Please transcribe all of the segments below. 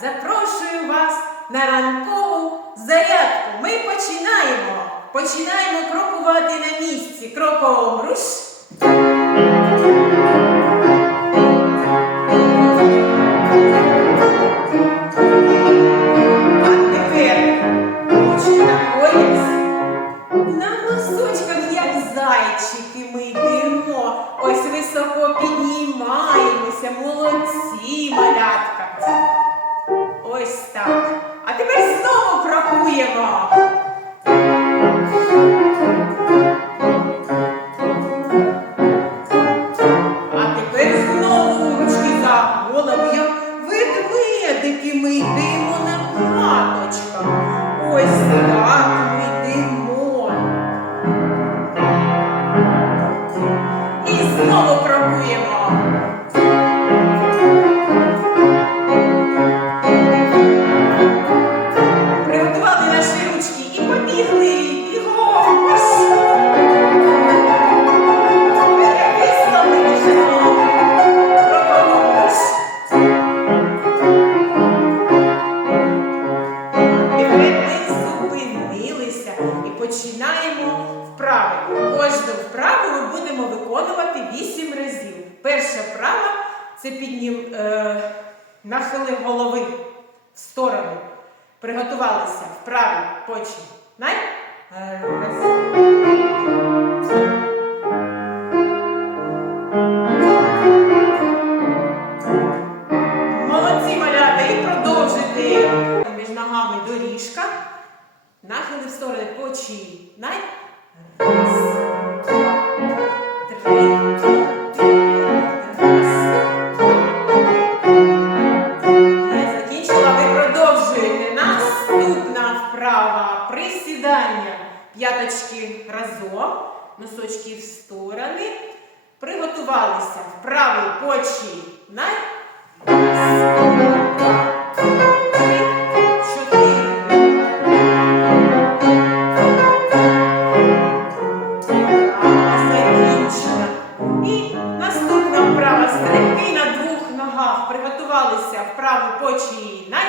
запрошую вас на ранкову зарядку. Ми починаємо. Починаємо крокувати на місці. Кроком руш. А тепер ручки на. На носочках, як зайчики, ми йдемо. Ось високо піднімаємося. Молодці. Ось. А тепер знову крокуємо. А тепер знову ручки за голову, як ведмедики ми йдемо починаємо вправи. Кожну вправу ми будемо виконувати 8 разів. Перша вправа це піднім е, нахили голови в сторону. Приготувалися. Вправи. Починай. Раз. Молодці малята і продовжуйте. Між ногами доріжка. Нахили в сторони починай. Раз. Три. Раз. Я закінчила. Ви продовжуєте. Наступна вправа. Присідання. П'яточки разом. Носочки в сторони. Приготувалися. Вправи починай. Закінчена. І наступна вправа. Стрибки на двох ногах. Приготувалися. Вправу починай.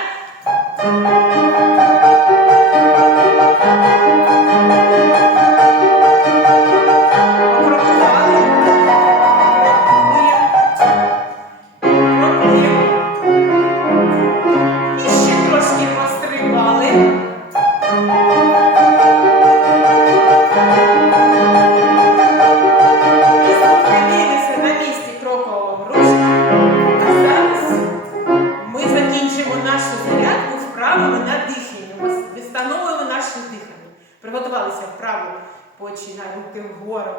Вправо. Починай руки вгору.